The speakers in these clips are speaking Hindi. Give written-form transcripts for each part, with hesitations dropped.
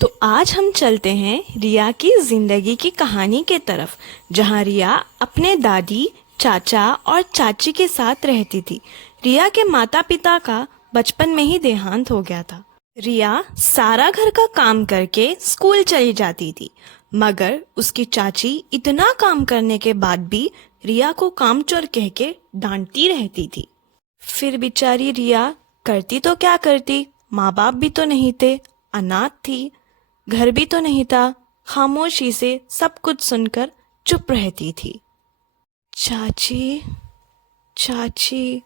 तो आज हम चलते हैं रिया की जिंदगी की कहानी के तरफ, जहां रिया अपने दादी, चाचा और चाची के साथ रहती थी। रिया के माता पिता का बचपन में ही देहांत हो गया था। रिया सारा घर का काम करके स्कूल चली जाती थी, मगर उसकी चाची इतना काम करने के बाद भी रिया को कामचोर कह के डांटती रहती थी। फिर बेचारी रिया करती तो क्या करती, माँ बाप भी तो नहीं थे, अनाथ थी, घर भी तो नहीं था। खामोशी से सब कुछ सुनकर चुप रहती थी। चाची, चाची,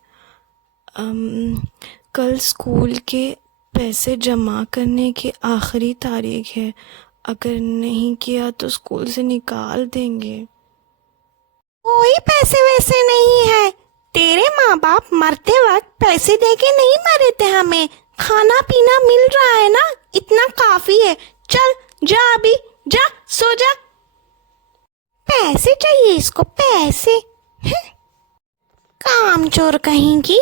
अम, कल स्कूल के पैसे जमा करने की आखिरी तारीख है। अगर नहीं किया तो स्कूल से निकाल देंगे। कोई पैसे वैसे नहीं है। तेरे माँ बाप मरते वक्त पैसे देके नहीं मरे थे हमें। खाना पीना मिल रहा है ना, इतना काफी है। चल जा, अभी जा, सो जा। पैसे चाहिए इसको, पैसे। कामचोर कहीं की।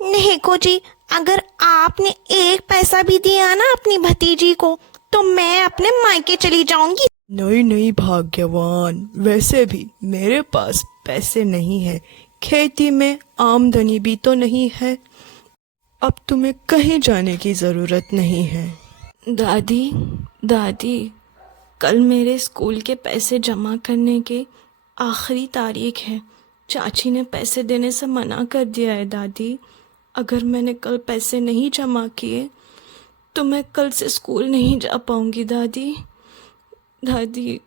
देखो जी, अगर आपने एक पैसा भी दिया ना अपनी भतीजी को, तो मैं अपने मायके चली जाऊंगी। नहीं नहीं भाग्यवान, वैसे भी मेरे पास पैसे नहीं है, खेती में आमदनी भी तो नहीं है। अब तुम्हें कहीं जाने की जरूरत नहीं है। दादी, दादी, कल मेरे स्कूल के पैसे जमा करने के आखिरी तारीख है। चाची ने पैसे देने से मना कर दिया है दादी। अगर मैंने कल पैसे नहीं जमा किए तो मैं कल से स्कूल नहीं जा पाऊंगी दादी। दादी,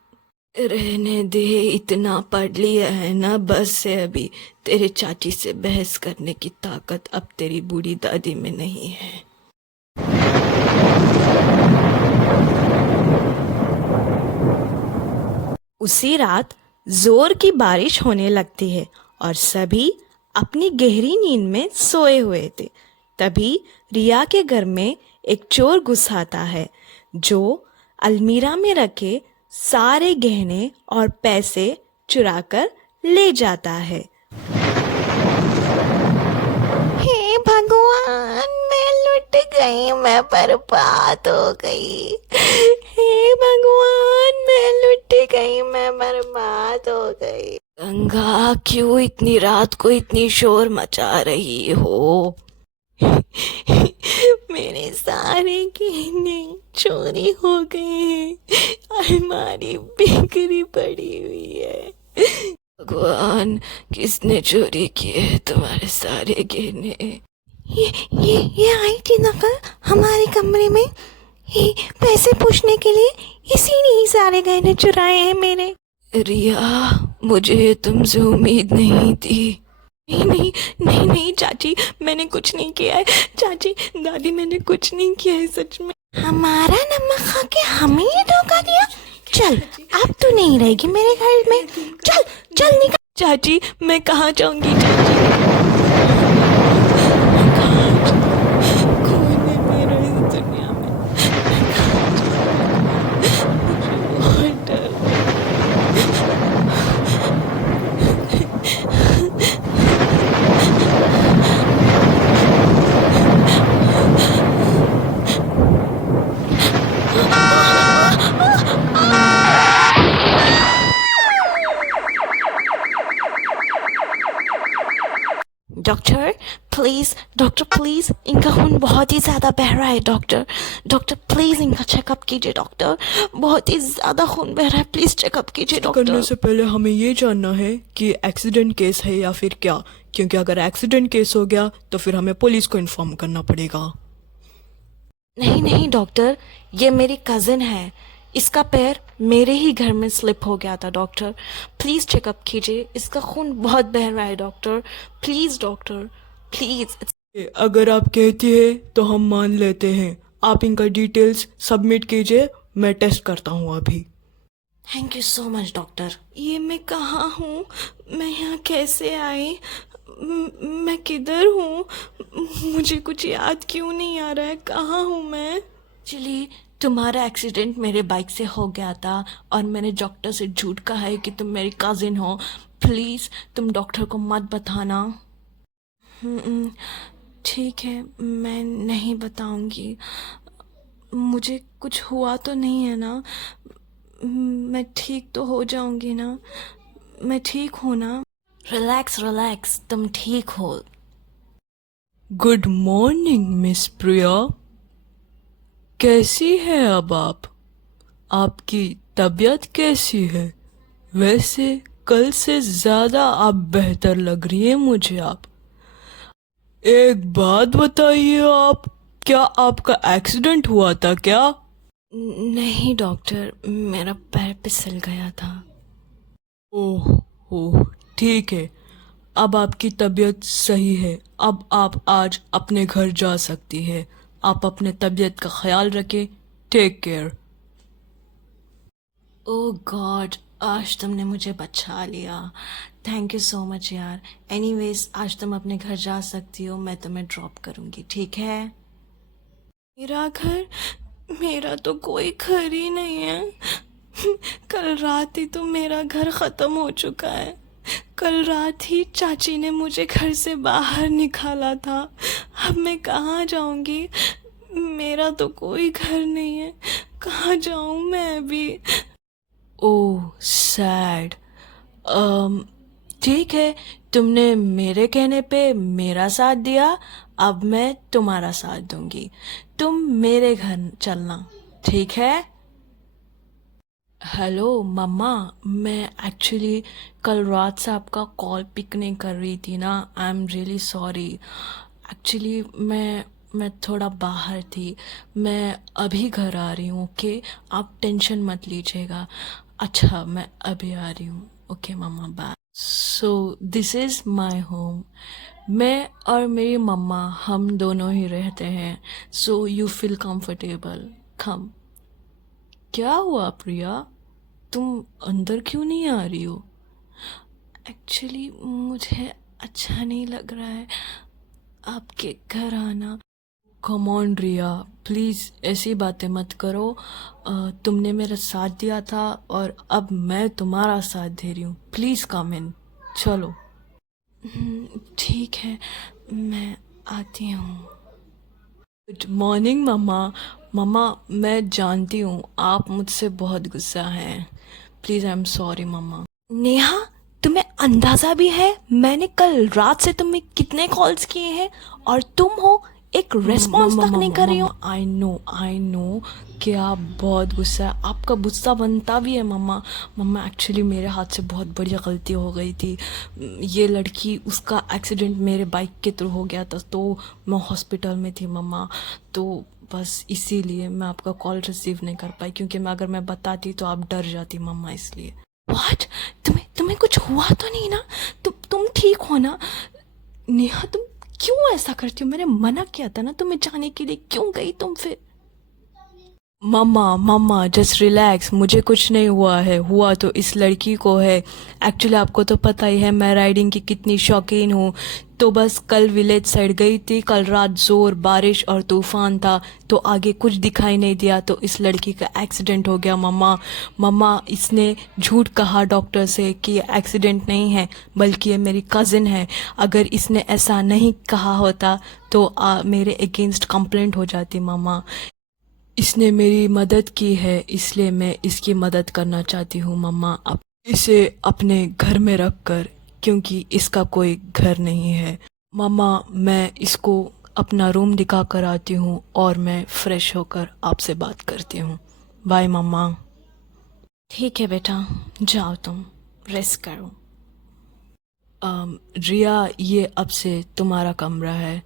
रहने दे, इतना पढ़ लिया है ना, बस है। अभी तेरे चाची से बहस करने की ताकत अब तेरी बूढ़ी दादी में नहीं है। उसी रात जोर की बारिश होने लगती है और सभी अपनी गहरी नींद में सोए हुए थे। तभी रिया के घर में एक चोर घुस आता है, जो अलमीरा में रखे सारे गहने और पैसे चुराकर ले जाता है। हे भगवान, मैं लुट गई, मैं बर्बाद हो गई। हे भगवान, मैं लुट गई, मैं बर्बाद हो गई। गंगा, क्यों इतनी रात को इतनी शोर मचा रही हो? मेरे सारे गहने चोरी हो गए हैं। अलमारी बिखरी पड़ी हुई है। भगवान, किसने चोरी किए तुम्हारे सारे गहने? ये आई थी नकल हमारे कमरे में, ये पैसे पूछने के लिए। इसी ने ही सारे गहने चुराए हैं मेरे। रिया, मुझे तुमसे उम्मीद नहीं थी। नहीं नहीं नहीं नहीं चाची, मैंने कुछ नहीं किया है। चाची, दादी, मैंने कुछ नहीं किया है सच में। हमारा नमक खा के हमें ये धोखा दिया। चल, अब तू नहीं रहेगी मेरे घर में। चल चल निकल। चाची, मैं कहाँ जाऊंगी? चाची, कोई नहीं मेरा इस दुनिया में। मुझे बहुत डर डॉक्टर प्लीज़, डॉक्टर प्लीज़, इनका खून बहुत ही ज़्यादा बह रहा है। डॉक्टर, डॉक्टर प्लीज़ इनका चेकअप कीजिए। डॉक्टर, बहुत ही ज़्यादा खून बह रहा है, प्लीज़ चेकअप कीजिए डॉक्टर। करने से पहले हमें ये जानना है कि एक्सीडेंट केस है या फिर क्या, क्योंकि अगर एक्सीडेंट केस हो गया तो फिर हमें पुलिस को इन्फॉर्म करना पड़ेगा। नहीं नहीं डॉक्टर, ये मेरी कज़न है। इसका पैर मेरे ही घर में स्लिप हो गया था। डॉक्टर प्लीज़ चेकअप कीजिए, इसका खून बहुत बह रहा है। Doctor please, doctor please. अगर आप कहती है तो हम मान लेते हैं। आप इनका डिटेल्स सबमिट कीजिए, मैं टेस्ट करता हूँ अभी। Thank you so much doctor. ये मैं कहाँ हूँ? मैं यहाँ कैसे आई? मैं किधर हूँ? मुझे कुछ याद क्यों नहीं आ रहा है। कहाँ हूँ मैं? एक्चुअली तुम्हारा एक्सीडेंट मेरे बाइक से हो गया था और मैंने डॉक्टर से झूठ कहा है कि तुम मेरी कज़िन हो। प्लीज़ तुम डॉक्टर को मत बताना। ठीक है, मैं नहीं बताऊंगी। मुझे कुछ हुआ तो नहीं है ना? मैं ठीक तो हो जाऊंगी ना? मैं ठीक हूँ ना? रिलैक्स रिलैक्स, तुम ठीक हो। गुड मॉर्निंग मिस प्रिया। कैसी है अब आप? आपकी तबीयत कैसी है? वैसे कल से ज्यादा आप बेहतर लग रही हैं मुझे आप। एक बात बताइए आप, क्या आपका एक्सीडेंट हुआ था क्या? नहीं डॉक्टर, मेरा पैर फिसल गया था। ओह ओह, ठीक है। अब आपकी तबीयत सही है। अब आप आज अपने घर जा सकती है। आप अपने तबीयत का ख्याल रखें। Take care. ओह गॉड, आज तुमने मुझे बचा लिया। थैंक यू सो मच यार। एनीवेज, आज तुम अपने घर जा सकती हो, मैं तुम्हें ड्रॉप करूँगी, ठीक है? मेरा घर? मेरा तो कोई घर ही नहीं है। कल रात ही तो मेरा घर ख़त्म हो चुका है। कल रात ही चाची ने मुझे घर से बाहर निकाला था। अब मैं कहाँ जाऊँगी? मेरा तो कोई घर नहीं है। कहाँ जाऊँ मैं अभी? ओह सैड। ठीक है, तुमने मेरे कहने पे मेरा साथ दिया, अब मैं तुम्हारा साथ दूंगी। तुम मेरे घर चलना, ठीक है? हेलो मम्मा, मैं एक्चुअली कल रात से आपका कॉल पिक नहीं कर रही थी ना। I am really sorry. Actually मैं थोड़ा बाहर थी। मैं अभी घर आ रही हूँ, ओके? आप टेंशन मत लीजिएगा। अच्छा, मैं अभी आ रही हूँ। ओके मम्मा, bye. So this is my home. मैं और मेरी मम्मा हम दोनों ही रहते हैं। So you feel comfortable. Come. क्या हुआ प्रिया? तुम अंदर क्यों नहीं आ रही हो? एक्चुअली मुझे अच्छा नहीं लग रहा है आपके घर आना। कम ऑन रिया, प्लीज़ ऐसी बातें मत करो। तुमने मेरा साथ दिया था और अब मैं तुम्हारा साथ दे रही हूँ। प्लीज़ कम इन। चलो। ठीक है, मैं आती हूँ। गुड मॉर्निंग मम्मा। मम्मा, मैं जानती हूँ आप मुझसे बहुत गुस्सा हैं। प्लीज़ आई एम सॉरी मम्मा। नेहा, तुम्हें अंदाजा भी है मैंने कल रात से तुम्हें कितने कॉल्स किए हैं और तुम हो एक रेस्पॉन्स तक नहीं कर रही हो? आई नो कि आप बहुत गुस्सा है। आपका गुस्सा बनता भी है मम्मा। मम्मा एक्चुअली मेरे हाथ से बहुत बड़ी गलती हो गई थी। ये लड़की, उसका एक्सीडेंट मेरे बाइक के थ्रू हो गया था, तो मैं हॉस्पिटल में थी मम्मा। तो बस इसीलिए मैं आपका कॉल रिसीव नहीं कर पाई, क्योंकि मैं अगर मैं बताती तो आप डर जाती मम्मा, इसलिए। व्हाट? तुम्हें कुछ हुआ तो नहीं ना? तुम ठीक हो ना? नेहा, तुम क्यों ऐसा करती हो? मैंने मना किया था ना तुम्हें जाने के लिए, क्यों गई तुम फिर? मम्मा जस्ट रिलैक्स। मुझे कुछ नहीं हुआ है। हुआ तो इस लड़की को है। एक्चुअली आपको तो पता ही है मैं राइडिंग की कितनी शौकीन हूँ। तो बस कल विलेज साइड गई थी। कल रात जोर बारिश और तूफान था, तो आगे कुछ दिखाई नहीं दिया, तो इस लड़की का एक्सीडेंट हो गया मम्मा। इसने झूठ कहा डॉक्टर से कि ये एक्सीडेंट नहीं है, बल्कि ये मेरी कज़िन है। अगर इसने ऐसा नहीं कहा होता तो मेरे अगेंस्ट कंप्लेंट हो जाती मम्मा। इसने मेरी मदद की है, इसलिए मैं इसकी मदद करना चाहती हूँ मम्मा। अब इसे अपने घर में रख कर, क्योंकि इसका कोई घर नहीं है। मम्मा, मैं इसको अपना रूम दिखा कर आती हूँ और मैं फ्रेश होकर आपसे बात करती हूँ। बाय मम्मा। ठीक है बेटा, जाओ तुम रेस्ट करो। रिया, ये अब से तुम्हारा कमरा है।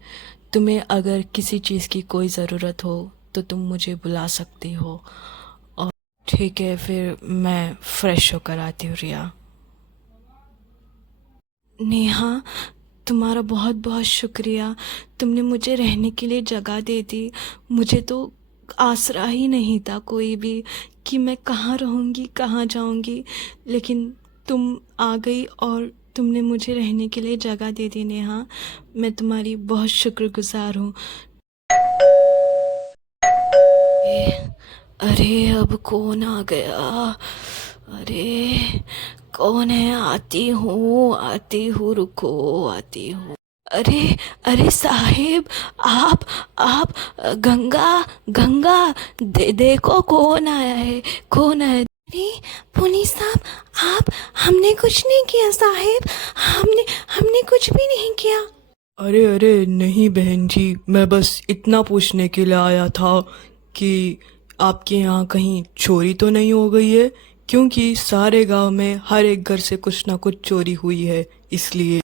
तुम्हें अगर किसी चीज़ की कोई ज़रूरत हो तो तुम मुझे बुला सकती हो। और ठीक है, फिर मैं फ्रेश होकर आती हूँ रिया। नेहा, तुम्हारा बहुत बहुत शुक्रिया। तुमने मुझे रहने के लिए जगह दे दी। मुझे तो आसरा ही नहीं था कोई भी कि मैं कहाँ रहूँगी, कहाँ जाऊँगी, लेकिन तुम आ गई और तुमने मुझे रहने के लिए जगह दे दी नेहा। मैं तुम्हारी बहुत शुक्रगुजार हूँ। अरे अब कौन आ गया? अरे कौन है? आती हूँ रुको, आती हूँ। अरे अरे साहिब, आप गंगा गंगा देखो कौन आया है, कौन आया है। अरे पुलिस साहब, आप, हमने कुछ नहीं किया साहिब, हमने कुछ भी नहीं किया। अरे अरे नहीं बहन जी, मैं बस इतना पूछने के लिए आया था कि आपके यहाँ कहीं चोरी तो नहीं हो गई है, क्योंकि सारे गांव में हर एक घर से कुछ ना कुछ चोरी हुई है, इसलिए।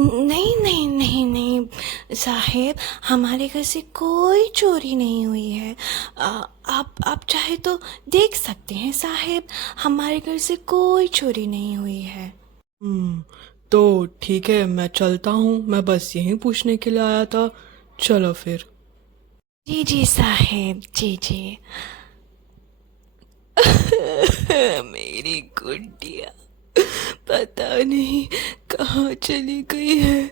नहीं नहीं नहीं नहीं साहेब, हमारे घर से कोई चोरी नहीं हुई है। आप चाहे तो देख सकते हैं साहेब, हमारे घर से कोई चोरी नहीं हुई है। तो ठीक है, मैं चलता हूँ, मैं बस यही पूछने के लिए आया था। चलो फिर। जी जी साहेब, जी जी। मेरी गुड्डिया पता नहीं कहाँ चली गई है।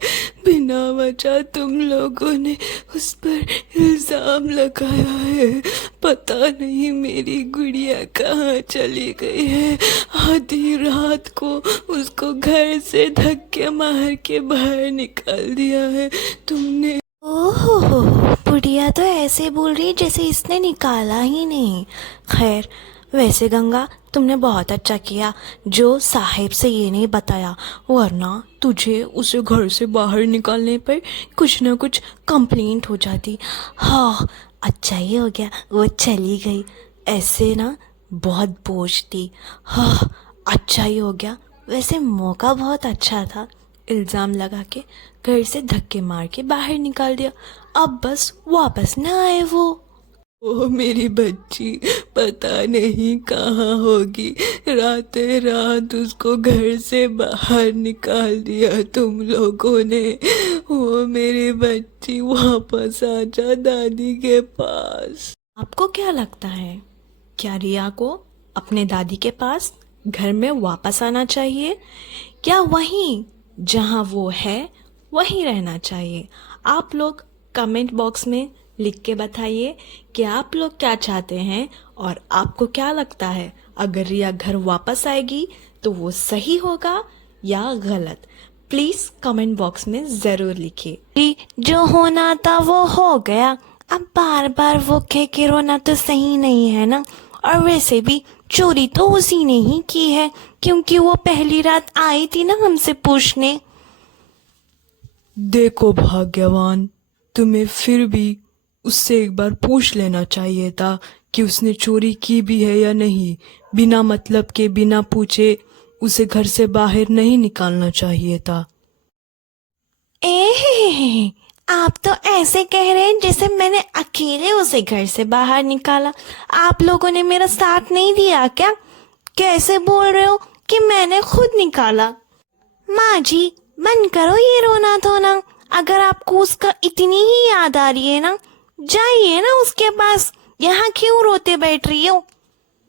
बिना वजह तुम लोगों ने उस पर इल्जाम लगाया है। पता नहीं मेरी गुड़िया कहाँ चली गई है। आधी रात को उसको घर से धक्के मार के बाहर निकाल दिया है तुमने। ओहो, बुढ़िया तो ऐसे बोल रही जैसे इसने निकाला ही नहीं। खैर, वैसे गंगा, तुमने बहुत अच्छा किया जो साहिब से ये नहीं बताया, वरना तुझे उसे घर से बाहर निकालने पर कुछ ना कुछ कंप्लेंट हो जाती। हाँ, अच्छा ही हो गया वो चली गई, ऐसे ना बहुत बोझ थी। हाँ, अच्छा ही हो गया। वैसे मौका बहुत अच्छा था, इल्ज़ाम लगा के घर से धक्के मार के बाहर निकाल दिया। अब बस वापस ना आए वो। ओ मेरी बच्ची, पता नहीं कहाँ होगी, रातें रात उसको घर से बाहर निकाल दिया तुम लोगों ने। वो मेरी बच्ची, वापस आ जा दादी के पास। आपको क्या लगता है, क्या रिया को अपने दादी के पास घर में वापस आना चाहिए, या वहीं जहां वो है वहीं रहना चाहिए? आप लोग कमेंट बॉक्स में लिख के बताइए कि आप लोग क्या चाहते हैं, और आपको क्या लगता है अगर रिया घर वापस आएगी तो वो सही होगा या गलत? प्लीज कमेंट बॉक्स में जरूर लिखिए। जो होना था वो हो गया, अब बार बार वो कह के रोना तो सही नहीं है ना। और वैसे भी चोरी तो उसी ने ही की है, क्योंकि वो पहली रात आई थी ना हमसे पूछने। देखो भाग्यवान, तुम्हें फिर भी उससे एक बार पूछ लेना चाहिए था कि उसने चोरी की भी है या नहीं। बिना मतलब के, बिना पूछे उसे घर से बाहर नहीं निकालना चाहिए था। आप तो ऐसे कह रहे हैं जैसे मैंने अकेले उसे घर से बाहर निकाला। आप लोगों ने मेरा साथ नहीं दिया क्या? कैसे बोल रहे हो कि मैंने खुद निकाला? माँ जी, बंद करो ये रोना धोना। अगर आपको उसका इतनी ही याद आ रही है ना, जाइए ना उसके पास, यहाँ क्यों रोते बैठ रही हो?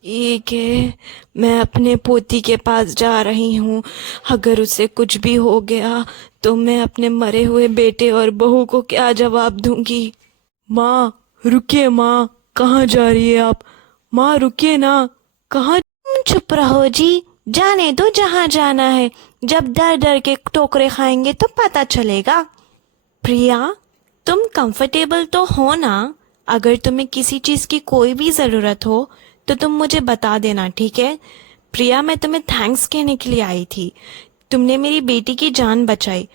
ठीक है, मैं अपने पोती के पास जा रही हूँ। अगर उसे कुछ भी हो गया तो मैं अपने मरे हुए बेटे और बहू को क्या जवाब दूंगी? माँ रुकिए, माँ कहाँ जा रही है आप? माँ रुकिए ना, कहाँ? चुप रहो जी, जाने दो जहाँ जाना है। जब डर डर के ठोकरे खाएंगे तो पता चलेगा। प्रिया, तुम कंफर्टेबल तो हो ना? अगर तुम्हें किसी चीज की कोई भी जरूरत हो तो तुम मुझे बता देना, ठीक है? प्रिया, मैं तुम्हें थैंक्स कहने के लिए आई थी। तुमने मेरी बेटी की जान बचाई।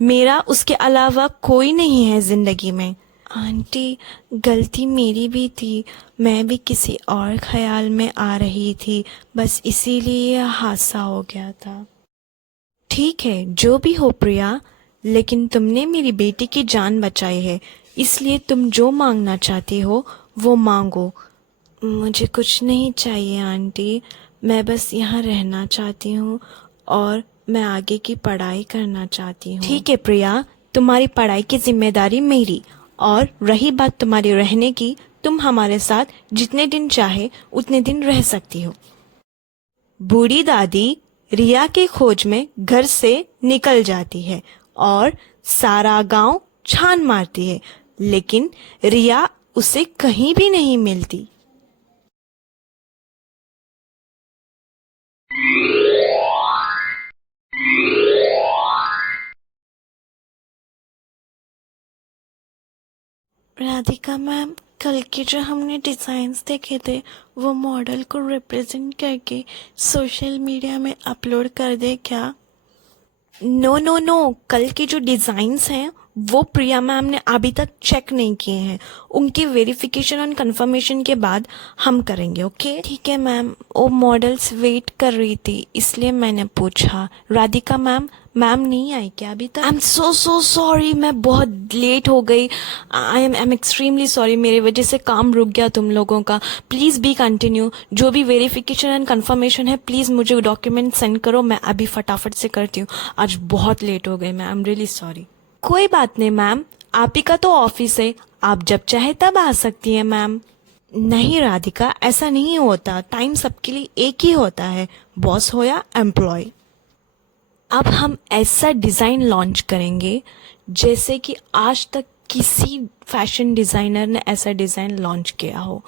मेरा उसके अलावा कोई नहीं है जिंदगी में। आंटी, गलती मेरी भी थी, मैं भी किसी और ख्याल में आ रही थी, बस इसीलिए हादसा हो गया था। ठीक है, जो भी हो प्रिया, लेकिन तुमने मेरी बेटी की जान बचाई है, इसलिए तुम जो मांगना चाहती हो वो मांगो। मुझे कुछ नहीं चाहिए आंटी, मैं बस यहाँ रहना चाहती हूँ और मैं आगे की पढ़ाई करना चाहती हूँ। ठीक है प्रिया, तुम्हारी पढ़ाई की जिम्मेदारी मेरी, और रही बात तुम्हारे रहने की, तुम हमारे साथ जितने दिन चाहे उतने दिन रह सकती हो। बूढ़ी दादी रिया की खोज में घर से निकल जाती है और सारा गांव छान मारती है, लेकिन रिया उसे कहीं भी नहीं मिलती। राधिका मैम, कल के जो हमने डिज़ाइंस देखे थे वो मॉडल को रिप्रेजेंट करके सोशल मीडिया में अपलोड कर दे क्या? नो नो नो, कल के जो डिज़ाइंस हैं वो प्रिया मैम ने अभी तक चेक नहीं किए हैं। उनकी वेरिफिकेशन और कंफर्मेशन के बाद हम करेंगे, ओके? ठीक है मैम, वो मॉडल्स वेट कर रही थी इसलिए मैंने पूछा। राधिका मैम, मैम नहीं आई क्या अभी तक? आई एम सो सॉरी, मैं बहुत लेट हो गई। आई एम एक्सट्रीमली सॉरी, मेरे वजह से काम रुक गया तुम लोगों का। Please be continue. जो भी वेरिफिकेशन एंड कंफर्मेशन है प्लीज़ मुझे डॉक्यूमेंट सेंड करो, मैं अभी फटाफट से करती हूँ। आज बहुत लेट हो गई मैं, आई एम रियली सॉरी। कोई बात नहीं मैम, आप ही का तो ऑफिस है, आप जब चाहे तब आ सकती हैं मैम। नहीं राधिका, ऐसा नहीं होता। टाइम सबके लिए एक ही होता है, बॉस हो या एम्प्लॉय। अब हम ऐसा डिज़ाइन लॉन्च करेंगे जैसे कि आज तक किसी फैशन डिज़ाइनर ने ऐसा डिज़ाइन लॉन्च किया हो।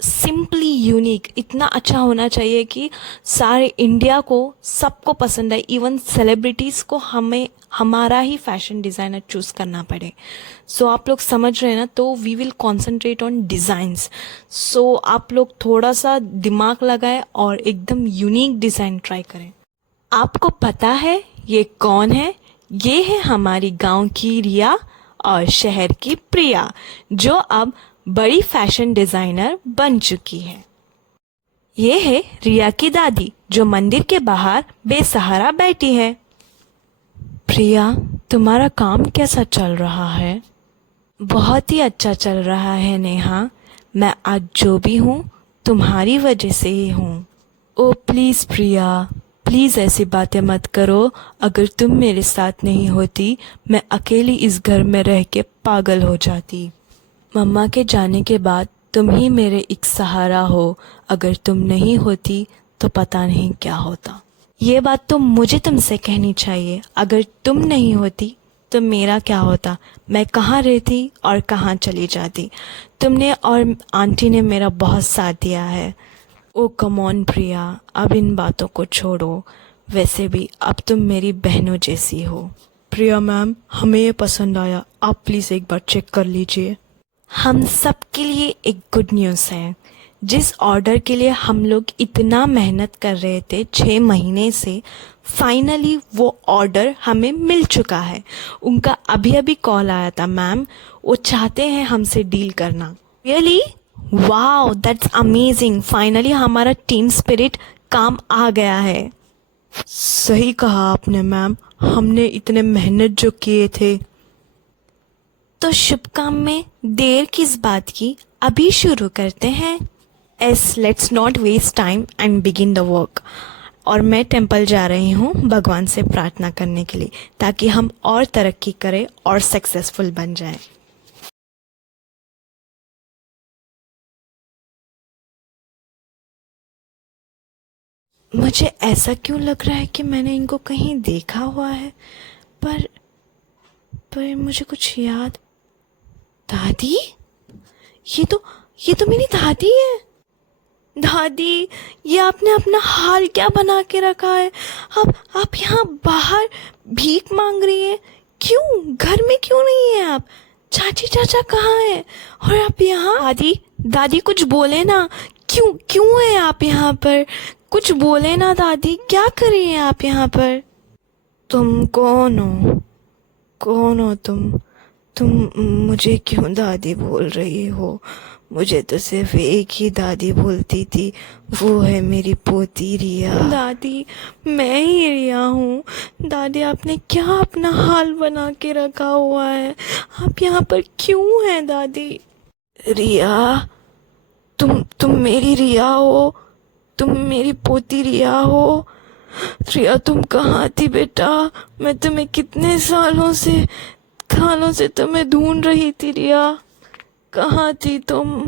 सिंपली यूनिक, इतना अच्छा होना चाहिए कि सारे इंडिया को सबको पसंद आए, इवन सेलिब्रिटीज़ को हमें हमारा ही फैशन डिज़ाइनर चूज़ करना पड़े। सो आप लोग समझ रहे हैं ना, तो we will concentrate on designs. So आप लोग थोड़ा सा दिमाग लगाएं और एकदम यूनिक डिज़ाइन ट्राई करें। आपको पता है ये कौन है? ये है हमारी गांव की रिया और शहर की प्रिया, जो अब बड़ी फैशन डिजाइनर बन चुकी है। ये है रिया की दादी, जो मंदिर के बाहर बेसहारा बैठी है। प्रिया, तुम्हारा काम कैसा चल रहा है? बहुत ही अच्छा चल रहा है नेहा। मैं आज जो भी हूँ तुम्हारी वजह से ही हूँ। ओ प्लीज़ प्रिया, प्लीज़ ऐसी बातें मत करो। अगर तुम मेरे साथ नहीं होती मैं अकेली इस घर में रह के पागल हो जाती। मम्मा के जाने के बाद तुम ही मेरे एक सहारा हो। अगर तुम नहीं होती तो पता नहीं क्या होता। ये बात तो मुझे तुमसे कहनी चाहिए। अगर तुम नहीं होती तो मेरा क्या होता? मैं कहाँ रहती और कहाँ चली जाती? तुमने और आंटी ने मेरा बहुत साथ दिया है। ओ कम ऑन प्रिया, अब इन बातों को छोड़ो। वैसे भी अब तुम मेरी बहनों जैसी हो। प्रिया मैम, हमें ये पसंद आया, आप प्लीज़ एक बार चेक कर लीजिए। हम सब के लिए एक गुड न्यूज़ है। जिस ऑर्डर के लिए हम लोग इतना मेहनत कर रहे थे 6 महीने से, फाइनली वो ऑर्डर हमें मिल चुका है। उनका अभी अभी कॉल आया था मैम, वो चाहते हैं हमसे डील करना। Really? Wow, that's amazing. Finally हमारा टीम स्पिरिट काम आ गया है। सही कहा आपने मैम, हमने इतने मेहनत जो किए थे। तो शुभ काम में देर किस बात की, अभी शुरू करते हैं। Let's not waste time and begin the work. और मैं टेंपल जा रही हूँ भगवान से प्रार्थना करने के लिए, ताकि हम और तरक्की करें और सक्सेसफुल बन जाएं। मुझे ऐसा क्यों लग रहा है कि मैंने इनको कहीं देखा हुआ है, पर मुझे कुछ याद। दादी, ये तो मेरी दादी है। दादी, ये आपने अपना हाल क्या बना के रखा है? आप यहाँ बाहर भीख मांग रही है? क्यों? घर में क्यों नहीं है आप? चाची चाचा कहाँ है? और आप यहाँ? दादी कुछ बोले ना, क्यों है आप यहाँ पर? कुछ बोले ना दादी, क्या कर रही हैं आप यहाँ पर? तुम कौन हो? कौन हो तुम मुझे क्यों दादी बोल रही हो? मुझे तो सिर्फ एक ही दादी बोलती थी, वो है मेरी पोती रिया। दादी, मैं ही रिया हूँ। दादी, आपने क्या अपना हाल बना के रखा हुआ है? आप यहाँ पर क्यों हैं दादी? रिया, तुम मेरी रिया हो? तुम मेरी पोती रिया हो? रिया, तुम कहाँ थी बेटा? मैं तुम्हें कितने सालों से तुम्हें ढूंढ रही थी रिया। कहाँ थी तुम?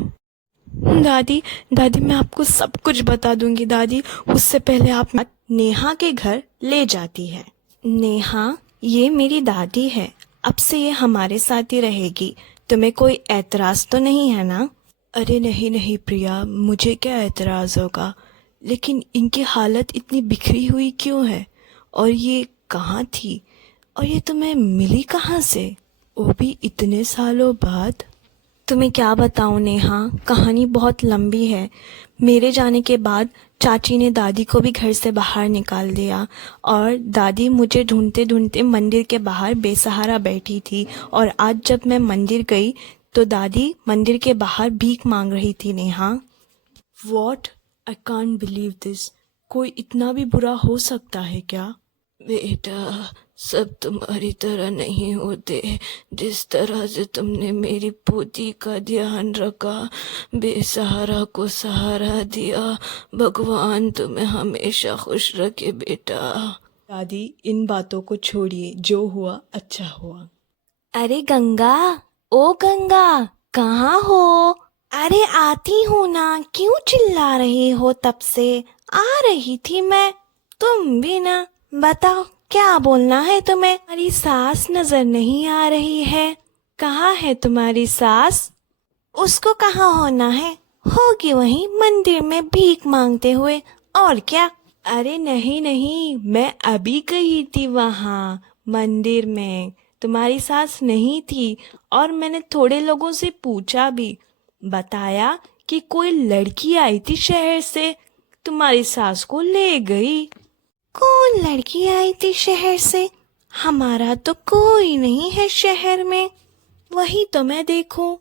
दादी, मैं आपको सब कुछ बता दूंगी दादी। उससे पहले आप नेहा के घर ले जाती है। नेहा, ये मेरी दादी है, अब से ये हमारे साथ ही रहेगी। तुम्हें कोई एतराज तो नहीं है ना? अरे नहीं प्रिया, मुझे क्या एतराज़ होगा, लेकिन इनकी हालत इतनी बिखरी हुई क्यों है? और ये कहाँ थी? और ये तुम्हें मिली कहाँ से? वो भी इतने सालों बाद। तुम्हें क्या बताऊं नेहा, कहानी बहुत लंबी है। मेरे जाने के बाद चाची ने दादी को भी घर से बाहर निकाल दिया और दादी मुझे ढूंढते ढूंढते मंदिर के बाहर बेसहारा बैठी थी। और आज जब मैं मंदिर गई तो दादी मंदिर के बाहर भीख मांग रही थी Neha. What? I can't believe this. कोई इतना भी बुरा हो सकता है क्या? बेटा, सब तुम्हारी तरह नहीं होते। जिस तरह से तुमने मेरी पोती का ध्यान रखा, बेसहारा को सहारा दिया, भगवान तुम्हें हमेशा खुश रखे बेटा। दादी, इन बातों को छोड़िए, जो हुआ अच्छा हुआ। अरे गंगा, ओ गंगा, कहाँ हो? अरे आती हूँ ना, क्यों चिल्ला रही हो? तब से आ रही थी मैं, तुम भी ना। बताओ क्या बोलना है तुम्हें? तुम्हारी सास नजर नहीं आ रही है। कहाँ है तुम्हारी सास? उसको कहाँ होना है, होगी वहीं मंदिर में भीख मांगते हुए, और क्या। अरे नहीं नहीं, मैं अभी गई थी वहाँ मंदिर में, तुम्हारी सास नहीं थी। और मैंने थोड़े लोगों से पूछा भी, बताया कि कोई लड़की आई थी शहर से, तुम्हारी सास को ले गई। कौन लड़की आई थी शहर से? हमारा तो कोई नहीं है शहर में। वही तो मैं देखूं,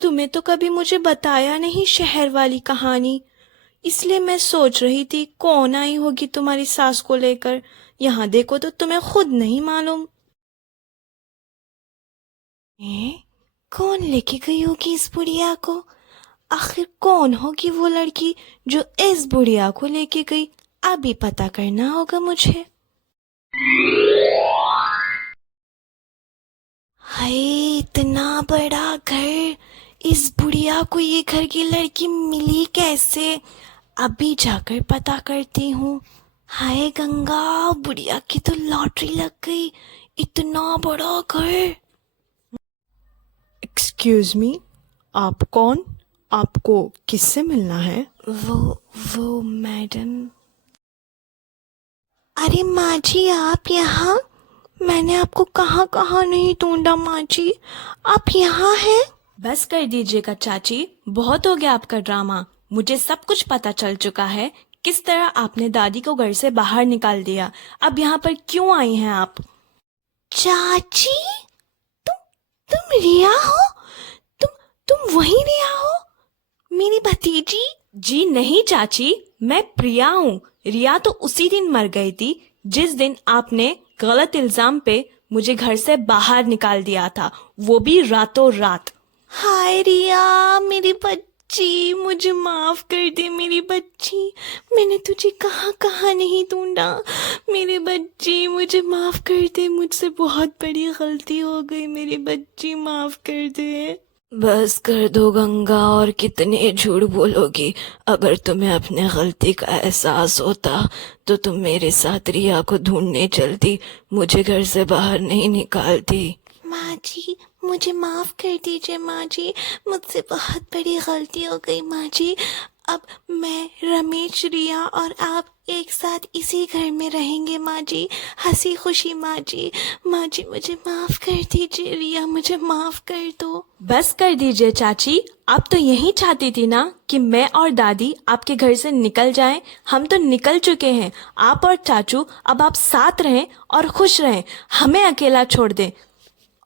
तुम्हें तो कभी मुझे बताया नहीं शहर वाली कहानी, इसलिए मैं सोच रही थी कौन आई होगी तुम्हारी सास को लेकर। यहाँ देखो तो तुम्हें खुद नहीं मालूम। कौन लेके गई होगी इस बुढ़िया को? आखिर कौन होगी वो लड़की जो इस बुढ़िया को लेके गई? अभी पता करना होगा मुझे। हाय, इतना बड़ा घर, इस बुढ़िया को ये घर की लड़की मिली कैसे? अभी जाकर पता करती हूँ। हाय गंगा, बुढ़िया की तो लॉटरी लग गई, इतना बड़ा घर। एक्सक्यूज मी, आप कौन? आपको किससे मिलना है? वो मैडम। अरे माँ जी, आप यहाँ? मैंने आपको कहाँ कहाँ नहीं ढूंढा माँ जी, आप यहाँ हैं? बस कर दीजिएगा चाची, बहुत हो गया आपका ड्रामा। मुझे सब कुछ पता चल चुका है, किस तरह आपने दादी को घर से बाहर निकाल दिया। अब यहाँ पर क्यों आई हैं आप? चाची, तुम रिया हो? तुम वही रिया हो, मेरी भतीजी? जी नहीं चाची, मैं प्रिया हूँ। रिया तो उसी दिन मर गई थी जिस दिन आपने गलत इल्जाम पे मुझे घर से बाहर निकाल दिया था, वो भी रातों रात। हाय रिया, मेरी बच्ची, मुझे माफ कर दे मेरी बच्ची, मैंने तुझे कहाँ कहाँ नहीं ढूंढा। मेरी बच्ची, मुझे माफ कर दे, मुझसे बहुत बड़ी गलती हो गई, मेरी बच्ची माफ कर दे। बस कर दो गंगा, और कितने झूठ बोलोगी? अगर तुम्हें अपने गलती का एहसास होता तो तुम मेरे साथ रिया को ढूंढने चलती, मुझे घर से बाहर नहीं निकालती। माँ जी, मुझे माफ कर दीजिए माँ जी, मुझसे बहुत बड़ी गलती हो गई माँ जी। अब मैं, रमेश, रिया और आप एक साथ इसी घर में रहेंगे माँ जी, हंसी खुशी माँ जी। माँ जी, मुझे माफ कर दीजिए, रिया मुझे माफ कर दो। बस कर दीजिए चाची, आप तो यही चाहती थी ना कि मैं और दादी आपके घर से निकल जाएं। हम तो निकल चुके हैं, आप और चाचू अब आप साथ रहें और खुश रहें, हमें अकेला छोड़ दें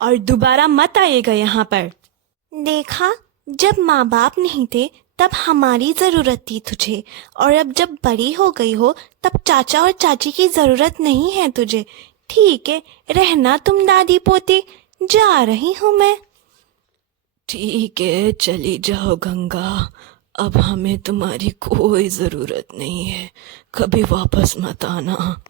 और दोबारा मत आइएगा यहाँ पर। देखा, जब माँ बाप नहीं थे तब हमारी जरूरत थी तुझे, और अब जब बड़ी हो गई हो तब चाचा और चाची की जरूरत नहीं है तुझे। ठीक है, रहना तुम दादी पोती, जा रही हूँ मैं। ठीक है, चली जाओ गंगा, अब हमें तुम्हारी कोई जरूरत नहीं है, कभी वापस मत आना।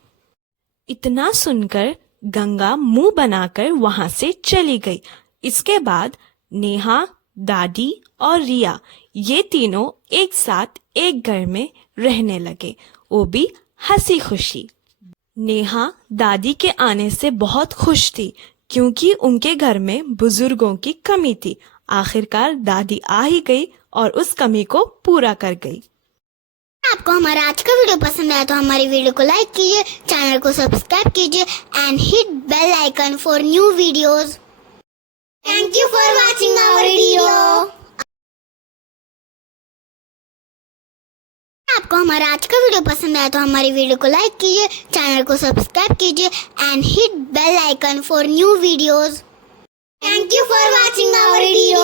इतना सुनकर गंगा मुंह बनाकर वहां से चली गई। इसके बाद नेहा, दादी और रिया, ये तीनों एक साथ एक घर में रहने लगे, वो भी हंसी खुशी। नेहा दादी के आने से बहुत खुश थी क्योंकि उनके घर में बुजुर्गों की कमी थी। आखिरकार दादी आ ही गई और उस कमी को पूरा कर गई। आपको हमारा आज का वीडियो पसंद आया तो हमारी वीडियो को लाइक कीजिए, चैनल को सब्सक्राइब कीजिए and hit bell icon for new videos. Thank you for watching our video. आपको हमारा आज का वीडियो पसंद आया तो हमारी वीडियो को लाइक कीजिए, चैनल को सब्सक्राइब कीजिए and hit bell icon for new videos. Thank you for watching our video.